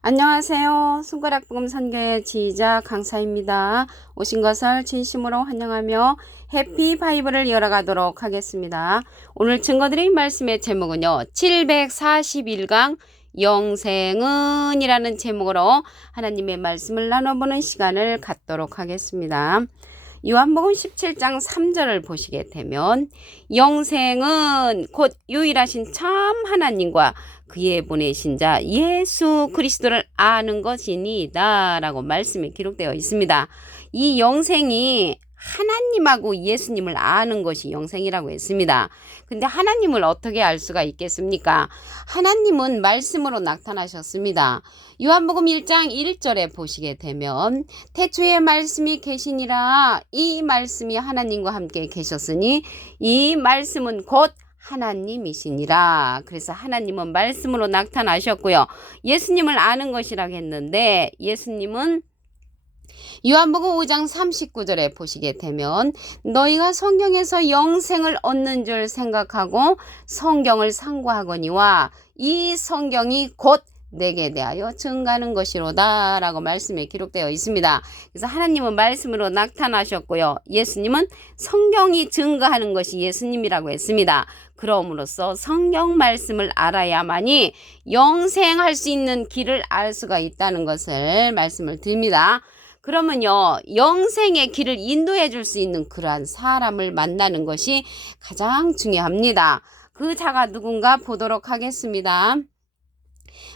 안녕하세요. 손가락복음 선교의 지휘자 강사입니다. 오신 것을 진심으로 환영하며 해피 바이블을 이어가도록 하겠습니다. 오늘 증거드린 말씀의 제목은요. 741강 영생은 이라는 제목으로 하나님의 말씀을 나눠보는 시간을 갖도록 하겠습니다. 요한복음 17장 3절을 보시게 되면 영생은 곧 유일하신 참 하나님과 그의 보내신 자 예수 그리스도를 아는 것이니이다 라고 말씀이 기록되어 있습니다. 이 영생이 하나님하고 예수님을 아는 것이 영생이라고 했습니다. 근데 하나님을 어떻게 알 수가 있겠습니까? 하나님은 말씀으로 나타나셨습니다. 요한복음 1장 1절에 보시게 되면 태초에 말씀이 계시니라 이 말씀이 하나님과 함께 계셨으니 이 말씀은 곧 하나님이시니라. 그래서 하나님은 말씀으로 나타나셨고요. 예수님을 아는 것이라고 했는데 예수님은 요한복음 5장 39절에 보시게 되면 너희가 성경에서 영생을 얻는 줄 생각하고 성경을 상고하거니와 이 성경이 곧 내게 대하여 증가하는 것이로다 라고 말씀에 기록되어 있습니다. 그래서 하나님은 말씀으로 나타나셨고요. 예수님은 성경이 증거하는 것이 예수님이라고 했습니다. 그럼으로써 성경 말씀을 알아야만이 영생할 수 있는 길을 알 수가 있다는 것을 말씀을 드립니다. 그러면요, 영생의 길을 인도해 줄 수 있는 그러한 사람을 만나는 것이 가장 중요합니다. 그 자가 누군가 보도록 하겠습니다.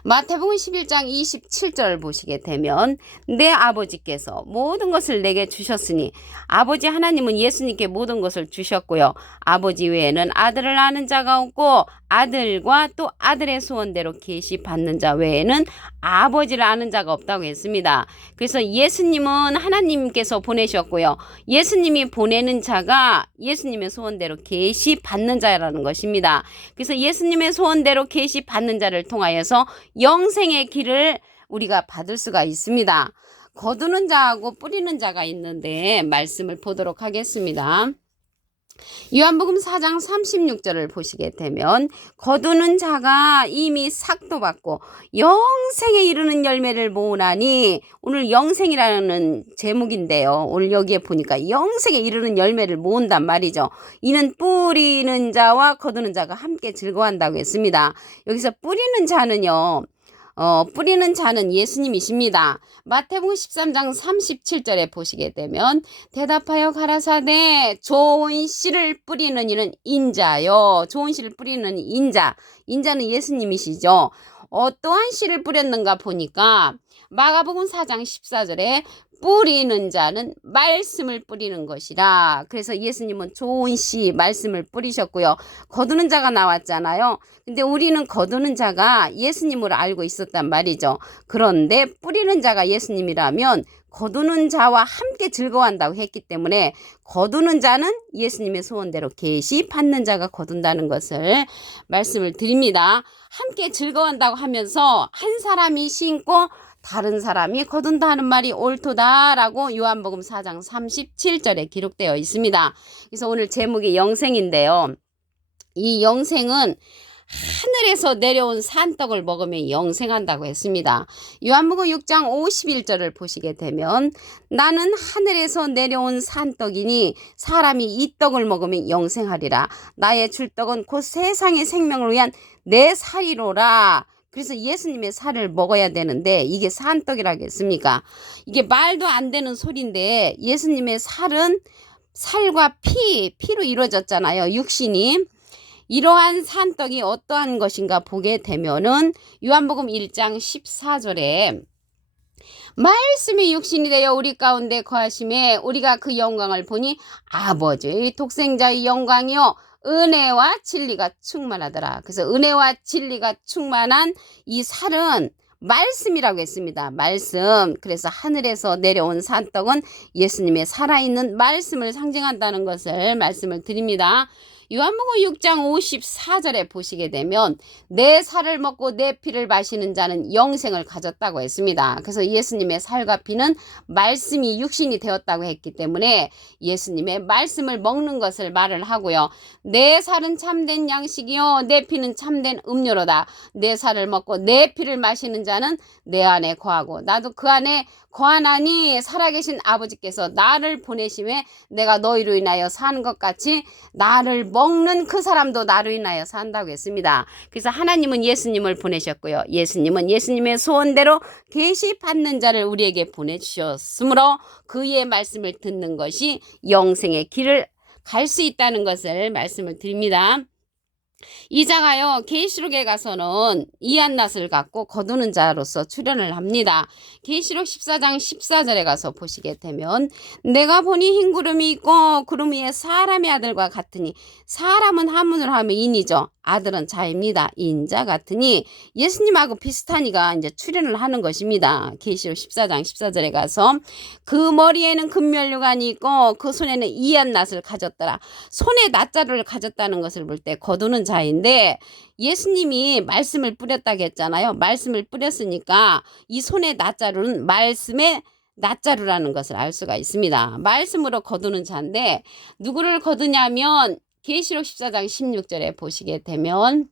마태복음 11장 27절 보시게 되면 내 아버지께서 모든 것을 내게 주셨으니 아버지 하나님은 예수님께 모든 것을 주셨고요. 아버지 외에는 아들을 아는 자가 없고 아들과 또 아들의 소원대로 계시받는 자 외에는 아버지를 아는 자가 없다고 했습니다. 그래서 예수님은 하나님께서 보내셨고요. 예수님이 보내는 자가 예수님의 소원대로 계시받는 자라는 것입니다. 그래서 예수님의 소원대로 계시받는 자를 통하여서 영생의 길을 우리가 받을 수가 있습니다. 거두는 자하고 뿌리는 자가 있는데 말씀을 보도록 하겠습니다. 요한복음 4장 36절을 보시게 되면 거두는 자가 이미 삭도 받고 영생에 이르는 열매를 모으나니 오늘 영생이라는 제목인데요. 오늘 여기에 보니까 영생에 이르는 열매를 모은단 말이죠. 이는 뿌리는 자와 거두는 자가 함께 즐거워한다고 했습니다. 여기서 뿌리는 자는요. 뿌리는 자는 예수님이십니다. 마태복음 13장 37절에 보시게 되면 대답하여 가라사대 좋은 씨를 뿌리는 이는 인자요. 좋은 씨를 뿌리는 인자는 예수님이시죠. 어떠한 씨를 뿌렸는가 보니까 마가복음 4장 14절에 뿌리는 자는 말씀을 뿌리는 것이라. 그래서 예수님은 좋은 씨 말씀을 뿌리셨고요. 거두는 자가 나왔잖아요. 근데 우리는 거두는 자가 예수님을 알고 있었단 말이죠. 그런데 뿌리는 자가 예수님이라면 거두는 자와 함께 즐거워한다고 했기 때문에 거두는 자는 예수님의 소원대로 계시 받는 자가 거둔다는 것을 말씀을 드립니다. 함께 즐거워한다고 하면서 한 사람이 심고 다른 사람이 거둔다는 말이 옳도다라고 요한복음 4장 37절에 기록되어 있습니다. 그래서 오늘 제목이 영생인데요. 이 영생은 하늘에서 내려온 산떡을 먹으면 영생한다고 했습니다. 요한복음 6장 51절을 보시게 되면 나는 하늘에서 내려온 산떡이니 사람이 이 떡을 먹으면 영생하리라. 나의 줄 떡은 곧 세상의 생명을 위한 내 살이로라. 그래서 예수님의 살을 먹어야 되는데 이게 산떡이라고 했습니까? 이게 말도 안 되는 소리인데 예수님의 살은 살과 피로 이루어졌잖아요. 육신이. 이러한 산떡이 어떠한 것인가 보게 되면은 요한복음 1장 14절에 말씀이 육신이 되어 우리 가운데 거하심에 우리가 그 영광을 보니 아버지의 독생자의 영광이요 은혜와 진리가 충만하더라. 그래서 은혜와 진리가 충만한 이 살은 말씀이라고 했습니다. 말씀. 그래서 하늘에서 내려온 산떡은 예수님의 살아있는 말씀을 상징한다는 것을 말씀을 드립니다. 요한복음 6장 54절에 보시게 되면 내 살을 먹고 내 피를 마시는 자는 영생을 가졌다고 했습니다. 그래서 예수님의 살과 피는 말씀이 육신이 되었다고 했기 때문에 예수님의 말씀을 먹는 것을 말을 하고요. 내 살은 참된 양식이요 내 피는 참된 음료로다. 내 살을 먹고 내 피를 마시는 자는 내 안에 거하고 나도 그 안에 거하나니 살아계신 아버지께서 나를 보내심에 내가 너희로 인하여 사는 것 같이 나를 먹는 그 사람도 나로 인하여 산다고 했습니다. 그래서 하나님은 예수님을 보내셨고요. 예수님은 예수님의 소원대로 계시 받는 자를 우리에게 보내주셨으므로 그의 말씀을 듣는 것이 영생의 길을 갈 수 있다는 것을 말씀을 드립니다. 이자가요 계시록에 가서는 이한낫을 갖고 거두는 자로서 출연을 합니다. 계시록 14장 14절에 가서 보시게 되면 내가 보니 흰 구름이 있고 구름 위에 사람의 아들과 같으니 사람은 한문으로 하면 인이죠. 아들은 자입니다. 인자 같으니 예수님하고 비슷하니가 이제 출연을 하는 것입니다. 계시록 14장 14절에 가서 그 머리에는 금면류관이 있고 그 손에는 이한낫을 가졌더라. 손에 낫자루를 가졌다는 것을 볼 때 거두는 자인데 예수님이 말씀을 뿌렸다고 했잖아요. 말씀을 뿌렸으니까 이 손에 낫자루는 말씀의 낫자루라는 것을 알 수가 있습니다. 말씀으로 거두는 자인데 누구를 거두냐면 계시록 14장 16절에 보시게 되면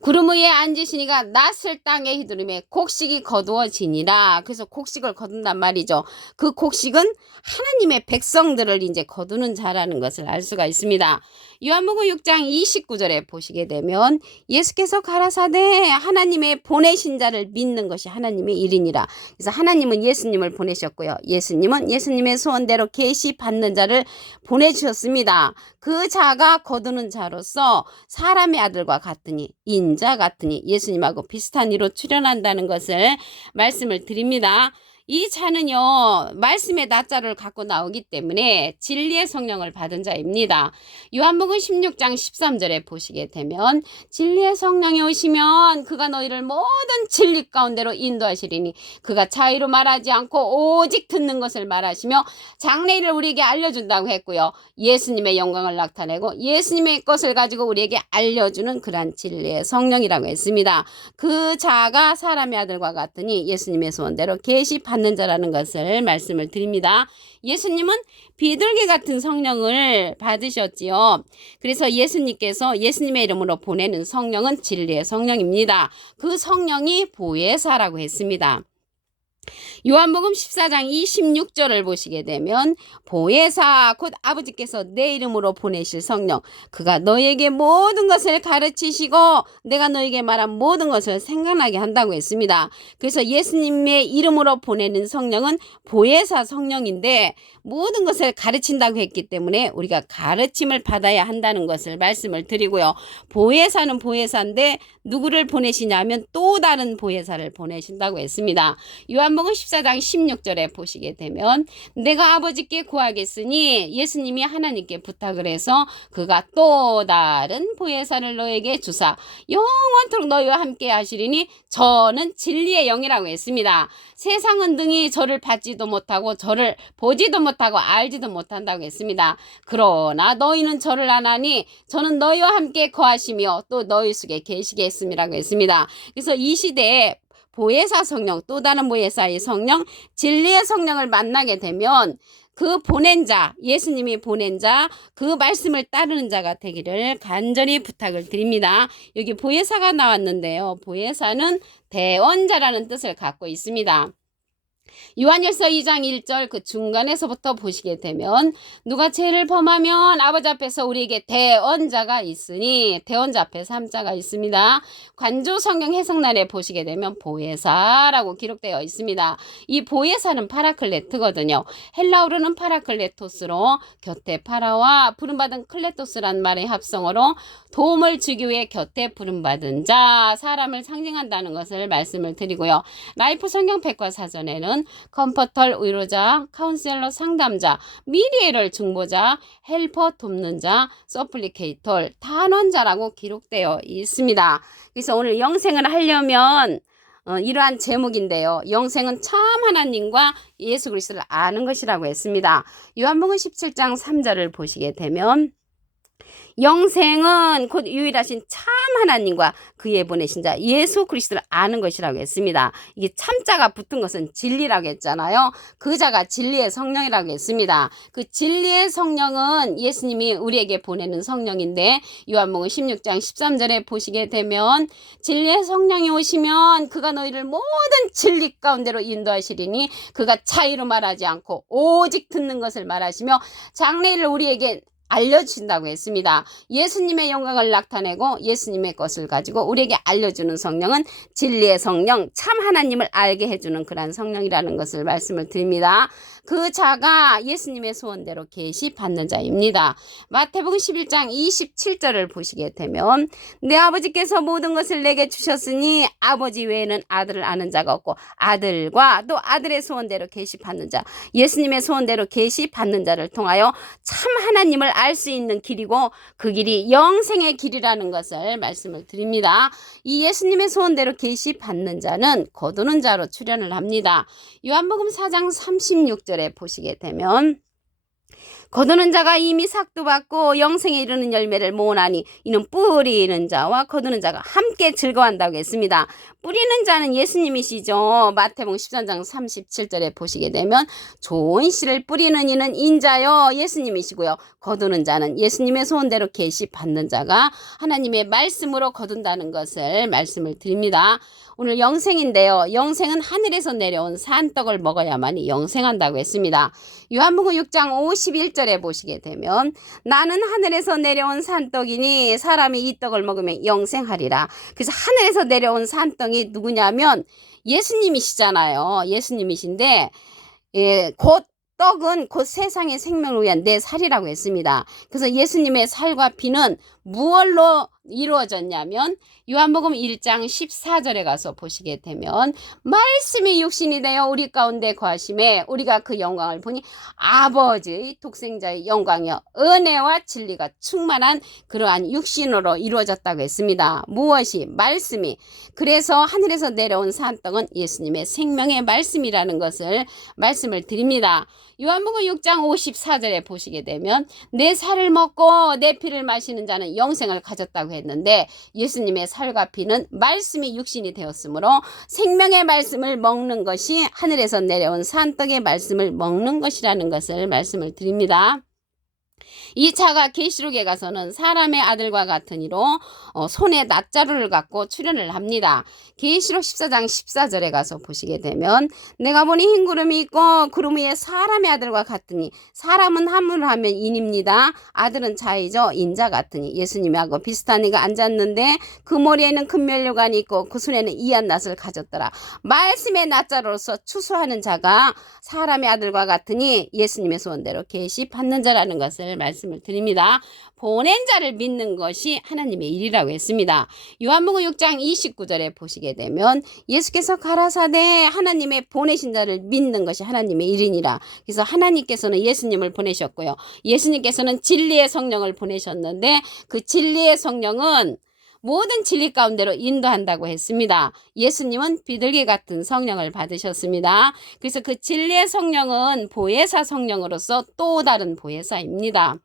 구름 위에 앉으시니가 낯을 땅에 휘두르며 곡식이 거두어지니라. 그래서 곡식을 거둔단 말이죠. 그 곡식은 하나님의 백성들을 이제 거두는 자라는 것을 알 수가 있습니다. 요한복음 6장 29절에 보시게 되면 예수께서 가라사대 하나님의 보내신 자를 믿는 것이 하나님의 일이니라. 그래서 하나님은 예수님을 보내셨고요. 예수님은 예수님의 소원대로 계시 받는 자를 보내주셨습니다. 그 자가 거두는 자로서 사람의 아들과 같으니 인자 같으니 예수님하고 비슷한 이로 출현한다는 것을 말씀을 드립니다. 이 자는요 말씀의 낫자를 갖고 나오기 때문에 진리의 성령을 받은 자입니다. 요한복음 16장 13절에 보시게 되면 진리의 성령이 오시면 그가 너희를 모든 진리 가운데로 인도하시리니 그가 자의로 말하지 않고 오직 듣는 것을 말하시며 장래일을 우리에게 알려준다고 했고요. 예수님의 영광을 나타내고 예수님의 것을 가지고 우리에게 알려주는 그러한 진리의 성령이라고 했습니다. 그 자가 사람의 아들과 같으니 예수님의 소원대로 계시 받는 자라는 것을 말씀을 드립니다. 예수님은 비둘기 같은 성령을 받으셨지요. 그래서 예수님께서 예수님의 이름으로 보내는 성령은 진리의 성령입니다. 그 성령이 보혜사라고 했습니다. 요한복음 14장 26절을 보시게 되면 보혜사 곧 아버지께서 내 이름으로 보내실 성령 그가 너에게 모든 것을 가르치시고 내가 너에게 말한 모든 것을 생각나게 한다고 했습니다. 그래서 예수님의 이름으로 보내는 성령은 보혜사 성령인데 모든 것을 가르친다고 했기 때문에 우리가 가르침을 받아야 한다는 것을 말씀을 드리고요. 보혜사는 보혜사인데 누구를 보내시냐면 또 다른 보혜사를 보내신다고 했습니다. 요한복음 14장 16절에 보시게 되면 내가 아버지께 구하겠으니 예수님이 하나님께 부탁을 해서 그가 또 다른 보혜사를 너에게 주사 영원토록 너희와 함께 하시리니 저는 진리의 영이라고 했습니다. 세상은 등이 저를 받지도 못하고 저를 보지도 못하고 알지도 못한다고 했습니다. 그러나 너희는 저를 아나니 저는 너희와 함께 거하시며 또 너희 속에 계시겠음이라고 했습니다. 그래서 이 시대에 보혜사 성령 또 다른 보혜사의 성령 진리의 성령을 만나게 되면 그 보낸 자 예수님이 보낸 자 그 말씀을 따르는 자가 되기를 간절히 부탁을 드립니다. 여기 보혜사가 나왔는데요. 보혜사는 대언자라는 뜻을 갖고 있습니다. 요한일서 2장 1절 그 중간에서부터 보시게 되면 누가 죄를 범하면 아버지 앞에서 우리에게 대언자가 있으니 대언자 앞에 3자가 있습니다. 관조 성경 해석란에 보시게 되면 보혜사라고 기록되어 있습니다. 이 보혜사는 파라클레트거든요. 헬라어로는 파라클레토스로 곁에 파라와 부름받은 클레토스란 말의 합성어로 도움을 주기 위해 곁에 부름받은 자 사람을 상징한다는 것을 말씀을 드리고요. 라이프 성경 백과사전에는 컴포터 위로자, 카운셀러 상담자, 미디에이터 중보자, 헬퍼 돕는 자, 서플리케이터 단원자라고 기록되어 있습니다. 그래서 오늘 영생을 하려면 이러한 제목인데요. 영생은 참 하나님과 예수 그리스도를 아는 것이라고 했습니다. 요한복음 17장 3절을 보시게 되면 영생은 곧 유일하신 참 하나님과 그의 보내신 자 예수 그리스도를 아는 것이라고 했습니다. 이게 참자가 붙은 것은 진리라고 했잖아요. 그 자가 진리의 성령이라고 했습니다. 그 진리의 성령은 예수님이 우리에게 보내는 성령인데 요한복음 16장 13절에 보시게 되면 진리의 성령이 오시면 그가 너희를 모든 진리 가운데로 인도하시리니 그가 차이로 말하지 않고 오직 듣는 것을 말하시며 장래일을 우리에게 알려주신다고 했습니다. 예수님의 영광을 나타내고 예수님의 것을 가지고 우리에게 알려주는 성령은 진리의 성령, 참 하나님을 알게 해주는 그런 성령이라는 것을 말씀을 드립니다. 그 자가 예수님의 소원대로 계시받는 자입니다. 마태복음 11장 27절을 보시게 되면 내 아버지께서 모든 것을 내게 주셨으니 아버지 외에는 아들을 아는 자가 없고 아들과 또 아들의 소원대로 계시받는 자, 예수님의 소원대로 계시받는 자를 통하여 참 하나님을 알 수 있는 길이고 그 길이 영생의 길이라는 것을 말씀을 드립니다. 이 예수님의 소원대로 계시받는 자는 거두는 자로 출현을 합니다. 요한복음 4장 36절에 보시게 되면 거두는 자가 이미 삭도 받고 영생에 이르는 열매를 모으나니 이는 뿌리는 자와 거두는 자가 함께 즐거워한다고 했습니다. 뿌리는 자는 예수님이시죠. 마태복음 13장 37절에 보시게 되면 좋은 씨를 뿌리는 이는 인자요 예수님이시고요. 거두는 자는 예수님의 소원대로 계시받는 자가 하나님의 말씀으로 거둔다는 것을 말씀을 드립니다. 오늘 영생인데요. 영생은 하늘에서 내려온 산떡을 먹어야만이 영생한다고 했습니다. 요한복음 6장 51절에 보시게 되면 나는 하늘에서 내려온 산떡이니 사람이 이 떡을 먹으면 영생하리라. 그래서 하늘에서 내려온 산떡이 누구냐면 예수님이시잖아요. 예수님이신데 곧 떡은 곧 세상의 생명을 위한 내 살이라고 했습니다. 그래서 예수님의 살과 피는 무엇로 이루어졌냐면 요한복음 1장 14절에 가서 보시게 되면 말씀이 육신이 되어 우리 가운데 거하심에 우리가 그 영광을 보니 아버지의 독생자의 영광이여 은혜와 진리가 충만한 그러한 육신으로 이루어졌다고 했습니다. 무엇이? 말씀이. 그래서 하늘에서 내려온 산떡은 예수님의 생명의 말씀이라는 것을 말씀을 드립니다. 요한복음 6장 54절에 보시게 되면 내 살을 먹고 내 피를 마시는 자는 영생을 가졌다고 했는데 예수님의 살과 피는 말씀이 육신이 되었으므로 생명의 말씀을 먹는 것이 하늘에서 내려온 산떡의 말씀을 먹는 것이라는 것을 말씀을 드립니다. 이 자가 계시록에 가서는 사람의 아들과 같으니로 손에 낫자루를 갖고 출현을 합니다. 계시록 14장 14절에 가서 보시게 되면 내가 보니 흰 구름이 있고 구름 위에 사람의 아들과 같으니 사람은 함을 하면 인입니다. 아들은 자이죠. 인자 같으니 예수님하고 비슷한 이가 앉았는데 그 머리에는 큰 면류관이 있고 그 손에는 이한 낫을 가졌더라. 말씀의 낫자루로서 추수하는 자가 사람의 아들과 같으니 예수님의 소원대로 계시받는 자라는 것을 말씀을 드립니다. 보낸 자를 믿는 것이 하나님의 일이라고 했습니다. 요한복음 6장 29절에 보시게 되면 예수께서 가라사대 하나님의 보내신 자를 믿는 것이 하나님의 일이니라. 그래서 하나님께서는 예수님을 보내셨고요. 예수님께서는 진리의 성령을 보내셨는데 그 진리의 성령은 모든 진리 가운데로 인도한다고 했습니다. 예수님은 비둘기 같은 성령을 받으셨습니다. 그래서 그 진리의 성령은 보혜사 성령으로서 또 다른 보혜사입니다.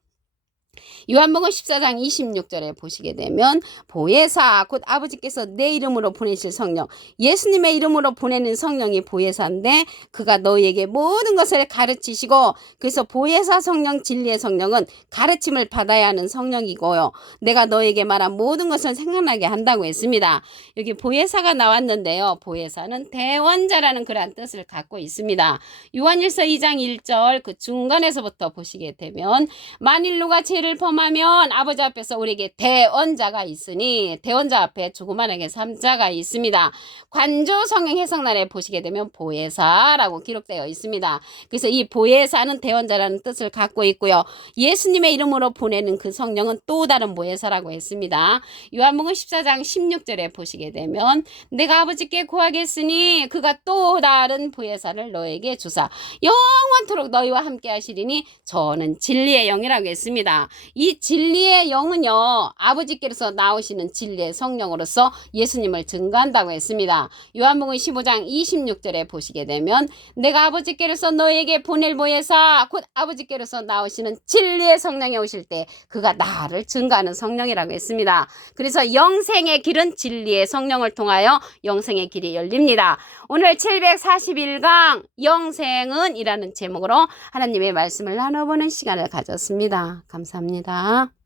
요한복음 14장 26절에 보시게 되면 보혜사 곧 아버지께서 내 이름으로 보내실 성령, 예수님의 이름으로 보내는 성령이 보혜사인데 그가 너희에게 모든 것을 가르치시고, 그래서 보혜사 성령, 진리의 성령은 가르침을 받아야 하는 성령이고요. 내가 너희에게 말한 모든 것을 생각나게 한다고 했습니다. 여기 보혜사가 나왔는데요. 보혜사는 대원자라는 그러한 뜻을 갖고 있습니다. 요한일서 2장 1절 그 중간에서부터 보시게 되면 만일 누가 죄를 범하면 아버지 앞에서 우리에게 대언자가 있으니, 대언자 앞에 조그만하게 3자가 있습니다. 관조 성경 해석란에 보시게 되면 보혜사라고 기록되어 있습니다. 그래서 이 보혜사는 대언자라는 뜻을 갖고 있고요. 예수님의 이름으로 보내는 그 성령은 또 다른 보혜사라고 했습니다. 요한복음 14장 16절에 보시게 되면 내가 아버지께 구하겠으니 그가 또 다른 보혜사를 너에게 주사 영원토록 너희와 함께 하시리니 저는 진리의 영이라고 했습니다. 이 진리의 영은요, 아버지께서 나오시는 진리의 성령으로서 예수님을 증거한다고 했습니다. 요한복음 15장 26절에 보시게 되면 내가 아버지께서 너에게 보낼 보혜사 곧 아버지께서 나오시는 진리의 성령이 오실 때 그가 나를 증거하는 성령이라고 했습니다. 그래서 영생의 길은 진리의 성령을 통하여 영생의 길이 열립니다. 오늘 741강 영생은 이라는 제목으로 하나님의 말씀을 나눠보는 시간을 가졌습니다. 감사합니다.